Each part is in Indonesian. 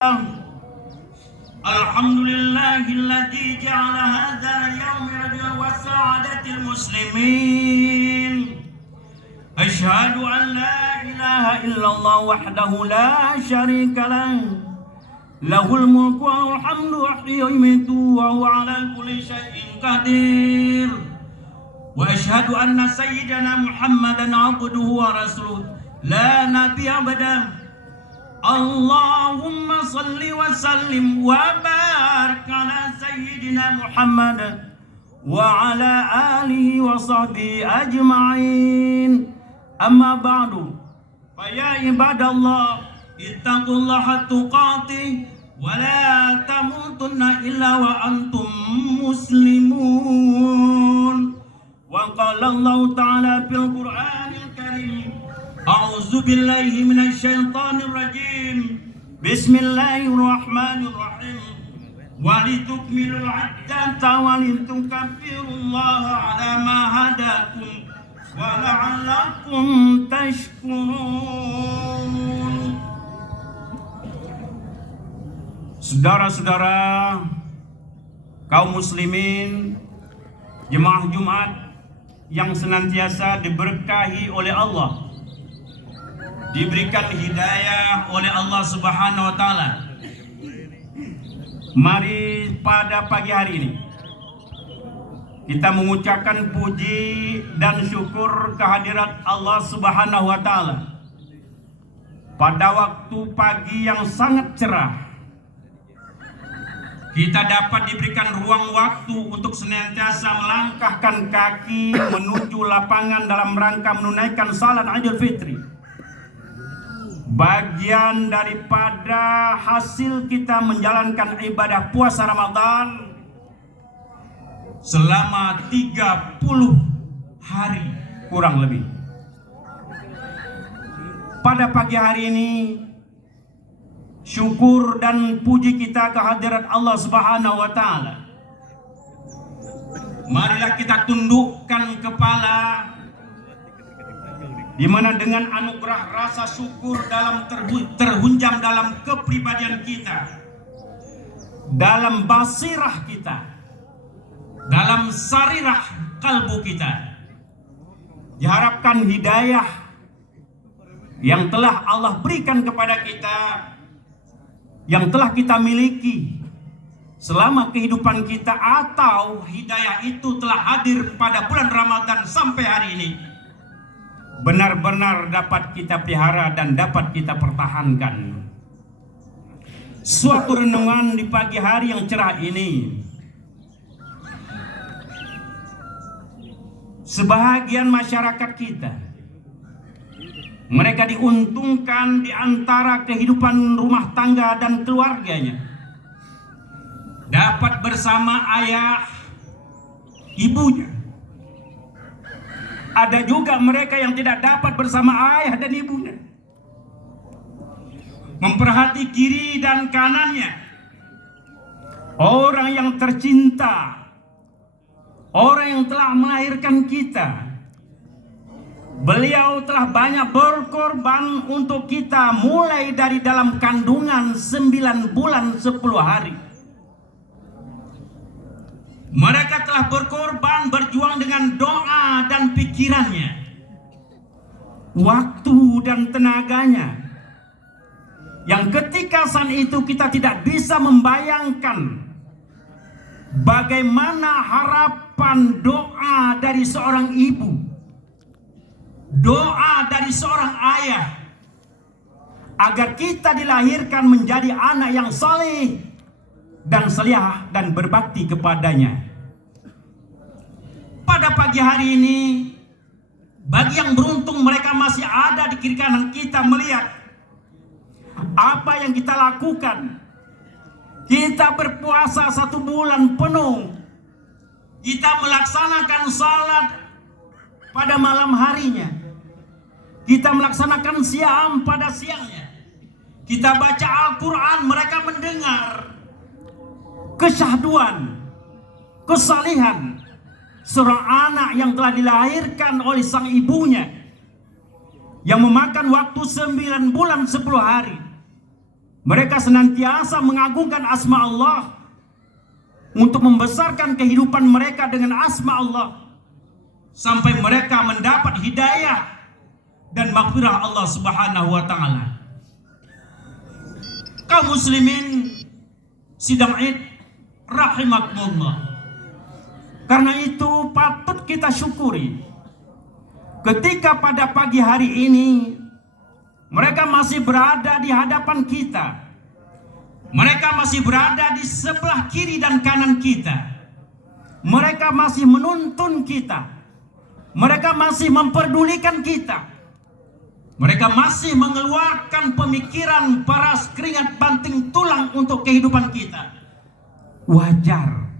الحمد لله الذي جعل هذا اليوم رجاء وسعادة المسلمين. أشهد أن لا إله إلا الله وحده لا شريك له له الملك وله الحمد يحيي ويميت وهو على كل شيء قدير. وأشهد أن سيدنا محمدا عبده ورسوله لا نبي أبدا. Allahumma salli wa sallim wa barik ala sayyidina Muhammad wa ala alihi wa sahbihi ajma'in. Amma ba'du, fa ya ibadallah ittaqullaha tuqatih wa la tamutunna illa wa antum muslimun. Wa qala Allah ta'ala fil Qur'anil Karim, a'udzu billahi minasyaitonir rajim. Bismillahirrahmanirrahim. Walitukmilul 'iddata walitukabbirullaha 'ala ma hadakum wa la'allakum tashkurun. Saudara-saudara kaum muslimin, jemaah Jumat yang senantiasa diberkahi oleh Allah, diberikan hidayah oleh Allah Subhanahu wa taala. Mari pada pagi hari ini kita mengucapkan puji dan syukur kehadirat Allah Subhanahu wa taala. Pada waktu pagi yang sangat cerah, kita dapat diberikan ruang waktu untuk senantiasa melangkahkan kaki menuju lapangan dalam rangka menunaikan salat Idul Fitri. Bagian daripada hasil kita menjalankan ibadah puasa Ramadan selama 30 hari kurang lebih. Pada pagi hari ini, syukur dan puji kita kehadirat Allah Subhanahu wa taala. Marilah kita tundukkan kepala, di mana dengan anugerah rasa syukur dalam terhunjam dalam kepribadian kita, dalam basirah kita, dalam sarirah kalbu kita, diharapkan hidayah yang telah Allah berikan kepada kita, yang telah kita miliki selama kehidupan kita, atau hidayah itu telah hadir pada bulan Ramadan sampai hari ini, benar-benar dapat kita pelihara dan dapat kita pertahankan. Suatu renungan di pagi hari yang cerah ini, sebahagian masyarakat kita, mereka diuntungkan di antara kehidupan rumah tangga dan keluarganya, dapat bersama ayah, ibunya. Ada juga mereka yang tidak dapat bersama ayah dan ibunya, memperhati kiri dan kanannya. Orang yang tercinta, orang yang telah melahirkan kita, beliau telah banyak berkorban untuk kita, mulai dari dalam kandungan 9 bulan 10 hari. Mereka telah berkorban, berjuang dengan doa dan pikirannya, waktu dan tenaganya, yang ketika saat itu kita tidak bisa membayangkan bagaimana harapan doa dari seorang ibu, doa dari seorang ayah, agar kita dilahirkan menjadi anak yang saleh dan salihah dan berbakti kepadanya. Pada pagi hari ini, bagi yang beruntung, mereka masih ada di kiri kanan kita, melihat apa yang kita lakukan. Kita berpuasa 1 bulan penuh, kita melaksanakan salat pada malam harinya, kita melaksanakan siam pada siangnya, kita baca Al-Quran, mereka mendengar kesyahduan, kesalihan seorang anak yang telah dilahirkan oleh sang ibunya, yang memakan waktu 9 bulan 10 hari. Mereka senantiasa mengagungkan asma Allah untuk membesarkan kehidupan mereka dengan asma Allah sampai mereka mendapat hidayah dan maghfirah Allah Subhanahu wa taala. Kaum muslimin sidang Id rahimakumullah. Karena itu patut kita syukuri ketika pada pagi hari ini mereka masih berada di hadapan kita. Mereka masih berada di sebelah kiri dan kanan kita. Mereka masih menuntun kita. Mereka masih memperdulikan kita. Mereka masih mengeluarkan pemikiran paras keringat banting tulang untuk kehidupan kita. Wajar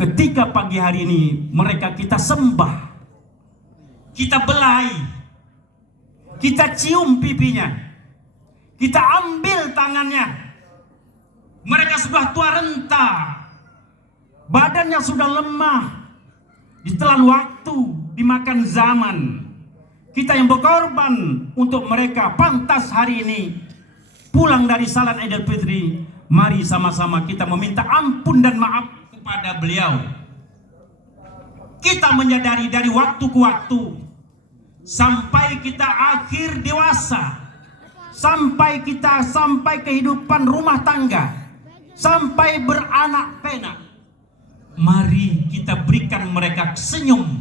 ketika pagi hari ini mereka kita sembah, kita belai, kita cium pipinya, kita ambil tangannya. Mereka sudah tua renta, badannya sudah lemah, ditelan waktu, dimakan zaman. Kita yang berkorban untuk mereka pantas hari ini pulang dari salat Idul Fitri. Mari sama-sama kita meminta ampun dan maaf kepada beliau. Kita menyadari dari waktu ke waktu sampai kita akhir dewasa, sampai kehidupan rumah tangga, sampai beranak pinak, mari kita berikan mereka senyum,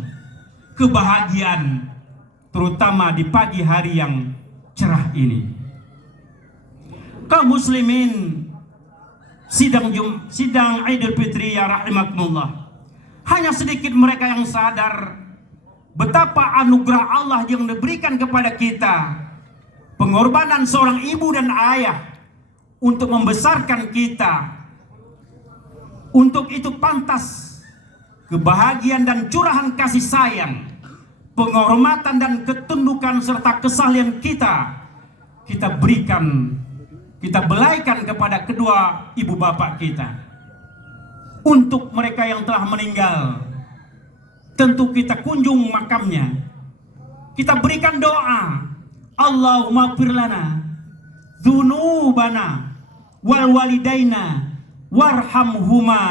kebahagiaan, terutama di pagi hari yang cerah ini. Kaum muslimin sidang Idul Fitri ya rahimakumullah, hanya sedikit mereka yang sadar betapa anugerah Allah yang diberikan kepada kita, pengorbanan seorang ibu dan ayah untuk membesarkan kita. Untuk itu pantas kebahagiaan dan curahan kasih sayang, penghormatan dan ketundukan serta kesalian kita berikan, kita belaikan kepada kedua ibu bapak kita. Untuk mereka yang telah meninggal, tentu kita kunjung makamnya, kita berikan doa, Allahumma ighfir lana dzunubana wal walidaina warhamhuma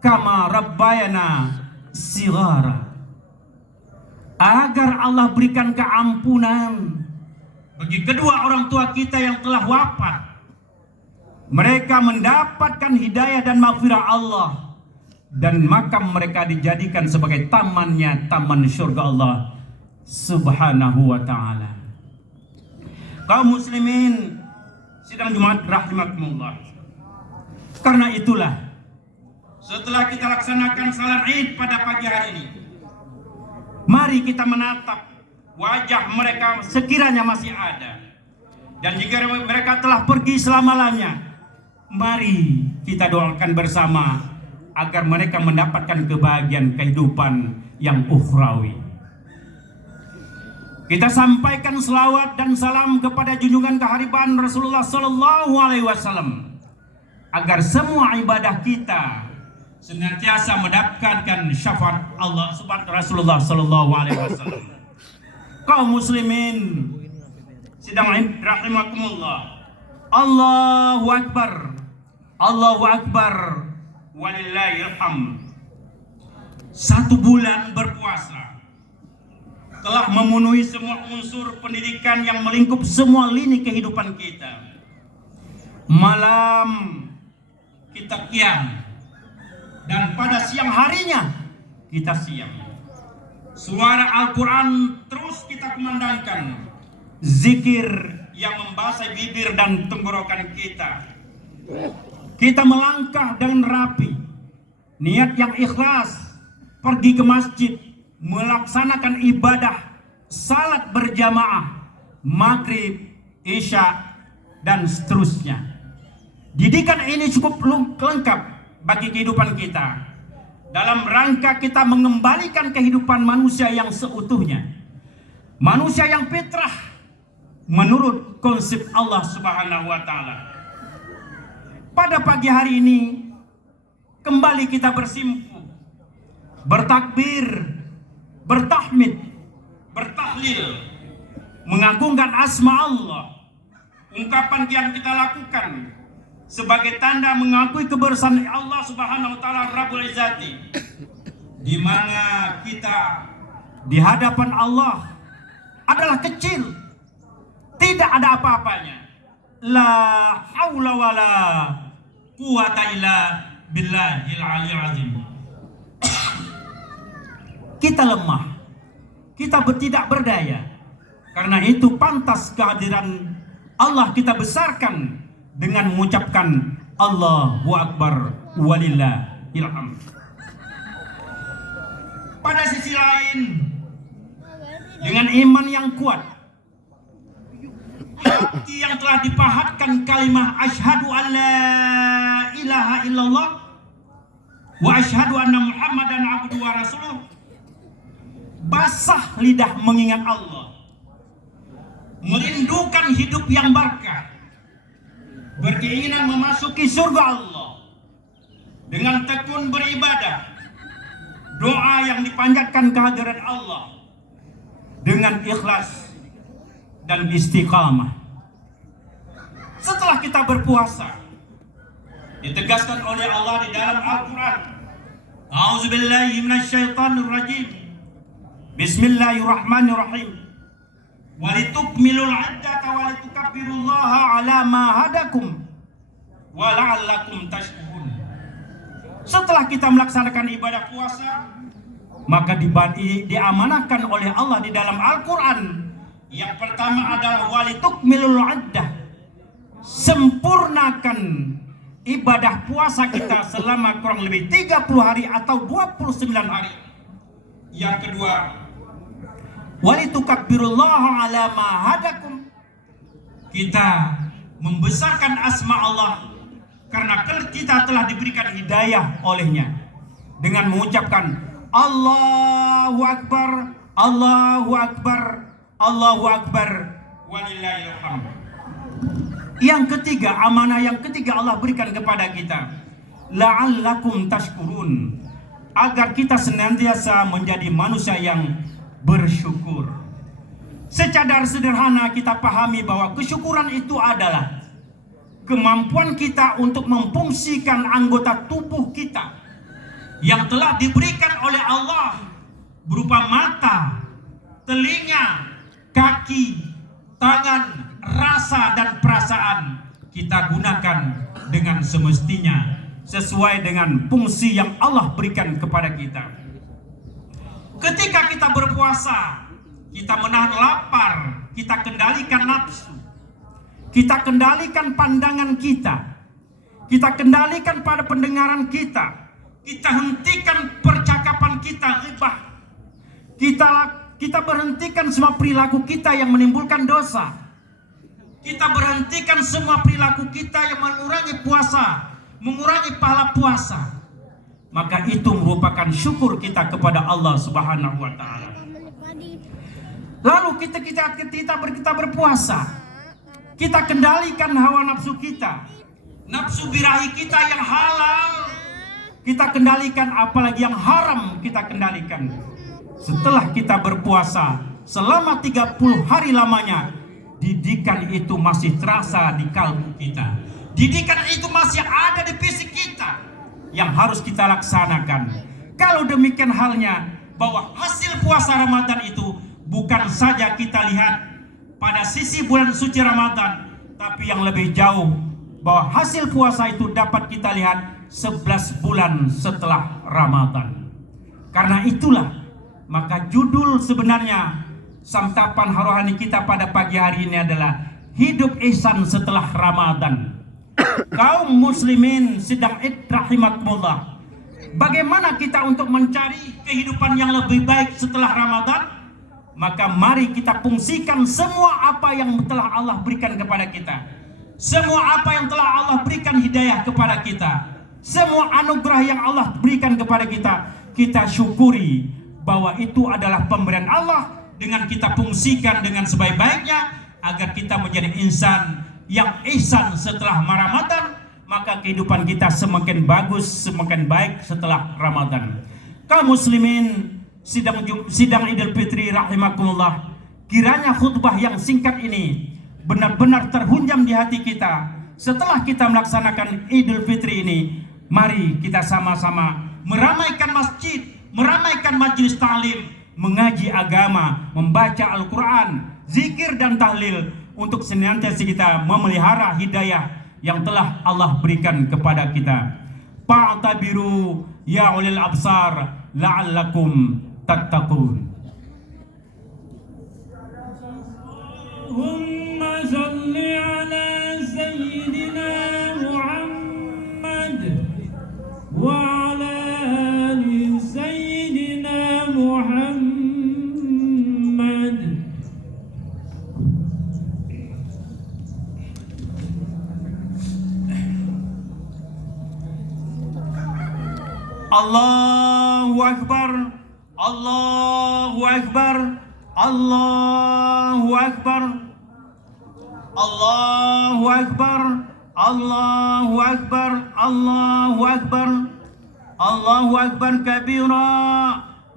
kama rabbayana shighara. Agar Allah berikan keampunan bagi kedua orang tua kita yang telah wafat. Mereka mendapatkan hidayah dan maghfirah Allah, dan makam mereka dijadikan sebagai tamannya, taman surga Allah Subhanahu wa ta'ala. Kaum muslimin sidang Jumat rahimakumullah. Karena itulah setelah kita laksanakan salat Id pada pagi hari ini, mari kita menatap wajah mereka sekiranya masih ada, dan jika mereka telah pergi selama-lamanya, mari kita doakan bersama agar mereka mendapatkan kebahagiaan kehidupan yang ukhrawi. Kita sampaikan selawat dan salam kepada junjungan kehariban Rasulullah Sallallahu Alaihi Wasallam agar semua ibadah kita senantiasa mendapatkan syafaat Allah subhanahu Rasulullah Sallallahu Alaihi Wasallam. Kaum muslimin sidang rahimakumullah, Allahu Akbar, Allahu Akbar, walillahilham. 1 bulan berpuasa telah memenuhi semua unsur pendidikan yang melingkup semua lini kehidupan kita. Malam kita qiyam, dan pada siang harinya kita siang. Suara Al-Quran terus kita kumandangkan, zikir yang membasahi bibir dan tenggorokan kita. Kita melangkah dengan rapi, niat yang ikhlas, pergi ke masjid, melaksanakan ibadah salat berjamaah, maghrib, isya, dan seterusnya. Didikan ini cukup lengkap bagi kehidupan kita, dalam rangka kita mengembalikan kehidupan manusia yang seutuhnya, manusia yang fitrah menurut konsep Allah Subhanahu wa ta'ala. Pada pagi hari ini kembali kita bersimpu, bertakbir, bertahmid, bertahlil, mengagungkan asma Allah, ungkapan yang kita lakukan sebagai tanda mengakui kebesaran Allah Subhanahu wa taala Rabbul Izzati, di mana kita di hadapan Allah adalah kecil, tidak ada apa-apanya. La haula wala quwata illa billahil aliyil azim. Kita lemah, kita tidak berdaya. Karena itu pantas kehadiran Allah kita besarkan dengan mengucapkan Allahu Akbar walillahil hamd. Pada sisi lain, dengan iman yang kuat, hati yang telah dipahatkan kalimat asyhadu alla ilaha illallah wa asyhadu anna muhammadan abduhu wa rasuluh, basah lidah mengingat Allah, merindukan hidup yang berkah, berkeinginan memasuki surga Allah, dengan tekun beribadah, doa yang dipanjatkan kehadiran Allah, dengan ikhlas dan istiqamah. Setelah kita berpuasa, ditegaskan oleh Allah di dalam Al-Quran, A'udzubillahi minasyaitonirrajim, Bismillahirrahmanirrahim, walitukmilul iddata walitukabbirullaha ala ma hadakum wa la'allakum tashkurun. Setelah kita melaksanakan ibadah puasa, maka diamanahkan oleh Allah di dalam Al-Quran. Yang pertama adalah walitukmilul iddah, sempurnakan ibadah puasa kita selama kurang lebih 30 hari atau 29 hari. Yang kedua, walitukabbirullaha ala ma hadakum, kita membesarkan asma Allah karena kita telah diberikan hidayah olehnya dengan mengucapkan Allahu Akbar, Allahu Akbar, Allahu Akbar walillahil hamd. Yang ketiga, amanah yang ketiga Allah berikan kepada kita, la'allakum tashkurun, agar kita senantiasa menjadi manusia yang bersyukur. Secara sederhana kita pahami bahwa kesyukuran itu adalah kemampuan kita untuk memfungsikan anggota tubuh kita yang telah diberikan oleh Allah berupa mata, telinga, kaki, tangan, rasa dan perasaan, kita gunakan dengan semestinya sesuai dengan fungsi yang Allah berikan kepada kita. Ketika kita berpuasa, kita menahan lapar, kita kendalikan nafsu, kita kendalikan pandangan kita kendalikan pada pendengaran kita hentikan percakapan kita ghibah, kita berhentikan semua perilaku kita yang menimbulkan dosa, kita berhentikan semua perilaku kita yang mengurangi puasa, mengurangi pahala puasa. Maka itu merupakan syukur kita kepada Allah Subhanahu wa taala. Lalu kita berpuasa, kita kendalikan hawa nafsu kita, nafsu birahi kita yang halal kita kendalikan, apalagi yang haram kita kendalikan. Setelah kita berpuasa selama 30 hari lamanya, didikan itu masih terasa di kalbu kita, didikan itu masih ada di fisik kita yang harus kita laksanakan. Kalau demikian halnya, bahwa hasil puasa Ramadan itu bukan saja kita lihat pada sisi bulan suci Ramadan, tapi yang lebih jauh, bahwa hasil puasa itu dapat kita lihat 11 bulan setelah Ramadan. Karena itulah, maka judul sebenarnya santapan rohani kita pada pagi hari ini adalah hidup ihsan setelah Ramadan. Kaum muslimin sidang id rahimakumullah, bagaimana kita untuk mencari kehidupan yang lebih baik setelah Ramadan? Maka mari kita fungsikan semua apa yang telah Allah berikan kepada kita, semua apa yang telah Allah berikan hidayah kepada kita, semua anugerah yang Allah berikan kepada kita, kita syukuri bahwa itu adalah pemberian Allah, dengan kita fungsikan dengan sebaik-baiknya agar kita menjadi insan yang ihsan setelah Ramadan. Maka kehidupan kita semakin bagus, semakin baik setelah Ramadan. Kaum muslimin sidang Idul Fitri rahimakumullah, kiranya khutbah yang singkat ini benar-benar terhunjam di hati kita. Setelah kita melaksanakan Idul Fitri ini, mari kita sama-sama meramaikan masjid, meramaikan majelis ta'lim, mengaji agama, membaca Al-Quran, zikir dan tahlil, untuk senantiasa kita memelihara hidayah yang telah Allah berikan kepada kita. Fa'tabiru ya ulil absar la'allakum tattaqun. Allahumma salli ala sayyidina Muhammad wa ala ali sayyidina Muhammad. Allahu Akbar, Allahu Akbar, Allahu Akbar, Allahu Akbar, Allahu Akbar, Allahu Akbar, Allahu Akbar kabira,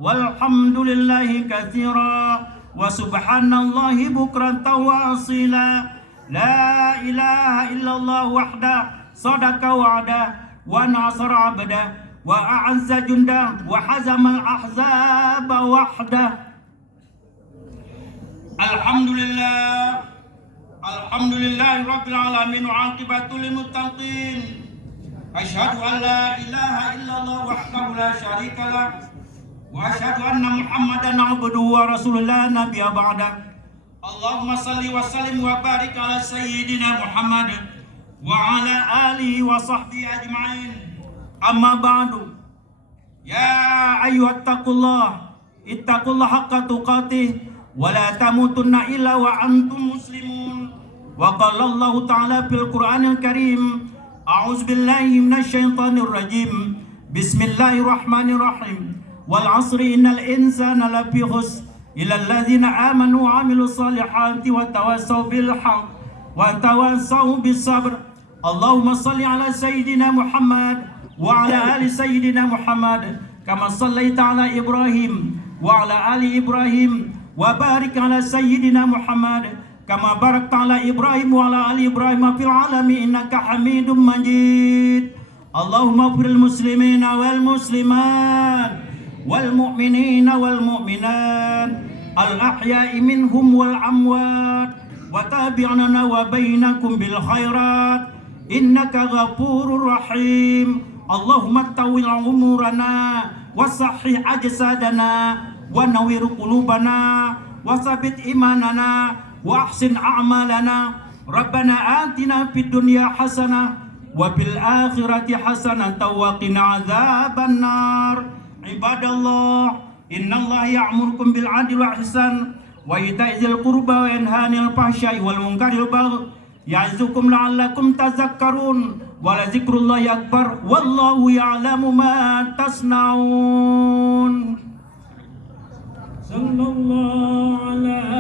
walhamdulillahi katsira, wa subhanallahi bukratan wa asila. La ilaha illallah wahda, sadaqa wa'da, wa nasara abda, wa a'azza junda, wa hazamal ahzaba wahda. Alhamdulillah, alhamdulillahi rabbil alamin, wa aqibatul lil muttaqin. Asyhadu an la ilaha illallah wahdahu la syarika lah, wa asyhadu anna Muhammadan abduhu wa rasulullah nabiyya ba'da. Allahumma salli wa sallim wa barik ala sayyidina Muhammad wa ala alihi wa sahbihi ajma'in. Amma ba'du. Ya ayyuhattaqullah, ittaqullah haqqa tuqatih, wa la tamutunna illa wa antum muslimun. Wa qala Allah ta'ala fil Qur'anil Karim, a'udzu billahi minasy syaithanir rajim. Bismillahirrahmanirrahim. Wal 'asri innal insana lafi khusr illa alladzina amanu wa 'amilus solihati wa tawassaw bil haqq wa tawassaw bis sabr. Allahumma shalli ala sayyidina Muhammad wa ala ali sayyidina Muhammad kama shallaita ala Ibrahim wa ala ali Ibrahim wa barik ala sayyidina Muhammad kama barakta ala Ibrahim wa ala ali Ibrahim fil alamin innaka Hamidum Majid. Allahumma ighfiril muslimina wal muslimat wal mu'minina wal mu'minat al ahya'i minhum wal amwat wa tabi'na wa bainakum bil khairat innaka ghafurur rahim. Allahumma tawil umurana wa sahih ajsadana wa nawwir qulubana wa sabit imanana wa ahsin a'malana. Rabbana atina fid dunya hasanah wa fil akhirati hasanah wa qina adzaban nar. Ibadallah, innallaha ya'murukum bil 'adli wal ihsan wa ita'i dzil qurba wa yanha 'anil fahsya'i wal munkari wal baghi ya'izukum la'allakum tadhakkarun. Wa la dzikrullahi akbar wallahu ya'lamu ma tasna'un. Sallallahu ala